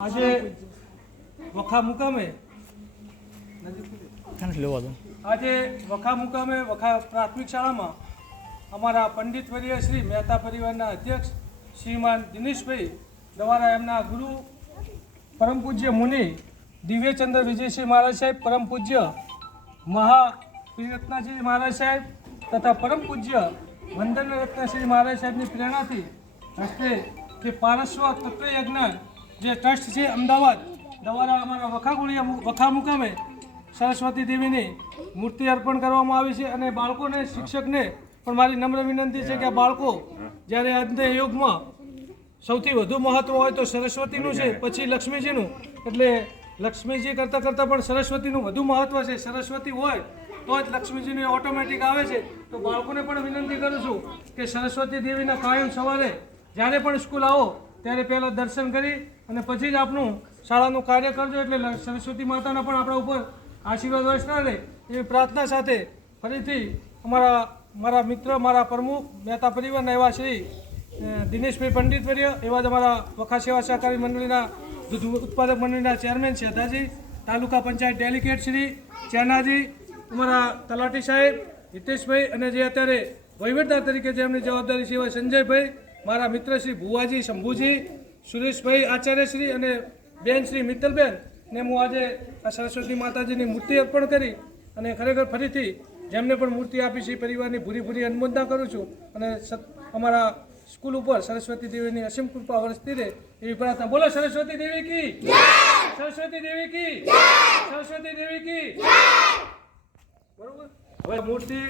આજે વખા મુકામે આજે વખા મુકામે વખા પ્રાથમિક શાળામાં અમારા પંડિત વર્ય શ્રી મહેતા પરિવારના અધ્યક્ષ શ્રીમાન દિનેશભાઈ દ્વારા એમના ગુરુ પરમ પૂજ્ય મુનિ દિવ્યચંદ્ર વિજયસિંહ મહારાજ સાહેબ પરમ પૂજ્ય મહા શ્રી મહારાજ સાહેબ તથા પરમ પૂજ્ય વંદન રત્નશ્રી મહારાજ સાહેબની પ્રેરણાથી હસ્તે કે પારસ્વ તત્વયજ્ઞ જે ટ્રસ્ટ છે અમદાવાદ, દ્વારા અમારા વખાગુળિયા વખા મુકામે સરસ્વતી દેવીની મૂર્તિ અર્પણ કરવામાં આવી છે અને બાળકોને, શિક્ષકને પણ મારી નમ્ર વિનંતી છે કે બાળકો જ્યારે આજના યુગમાં સૌથી વધુ મહત્વ હોય તો સરસ્વતીનું છે, પછી લક્ષ્મીજીનું. એટલે લક્ષ્મીજી કરતાં કરતાં પણ સરસ્વતીનું વધુ મહત્વ છે. સરસ્વતી હોય તો જ લક્ષ્મીજીનું ઓટોમેટિક આવે છે. તો બાળકોને પણ વિનંતી કરું છું કે સરસ્વતી દેવીના કાયમ સવારે જ્યારે પણ સ્કૂલ આવો, ત્યારે પહેલાં દર્શન કરી અને પછી જ આપણું શાળાનું કાર્ય કરજો એટલે સરસ્વતી માતાના પણ આપણા ઉપર આશીર્વાદ વર્ષના રહે એવી પ્રાર્થના સાથે ફરીથી અમારા, મારા મિત્ર, મારા પ્રમુખ, મહેતા પરિવારના એવા શ્રી દિનેશભાઈ પંડિત વર્ય એવા જ અમારા વખા સેવા સહકારી મંડળીના દૂધ ઉત્પાદક મંડળીના ચેરમેન છે દાદાજી તાલુકા પંચાયત ડેલિગેટ શ્રી ચેનાજી, અમારા તલાટી સાહેબ, હિતેશભાઈ અને જે અત્યારે વહીવટદાર તરીકે જે એમની જવાબદારી છે એવા સંજયભાઈ, મારા મિત્ર શ્રી ભુવાજી, શંભુજી સુરેશભાઈ આચાર્યશ્રી અને બેન શ્રી મિત્તલબેન ને હું આજે આ સરસ્વતી માતાજીની મૂર્તિ અર્પણ કરી અને ખરેખર ફરીથી જેમને પણ મૂર્તિ આપી છે પરિવારની ભૂરી ભૂરી અનુમોદના કરું છું અને અમારા સ્કૂલ ઉપર સરસ્વતી દેવીની અસીમ કૃપા વરસતી રહે એવી પ્રાર્થના. બોલો સરસ્વતી દેવી કી? સરસ્વતી દેવી કી? સરસ્વતી દેવી કી? બરોબર? હવે મૂર્તિ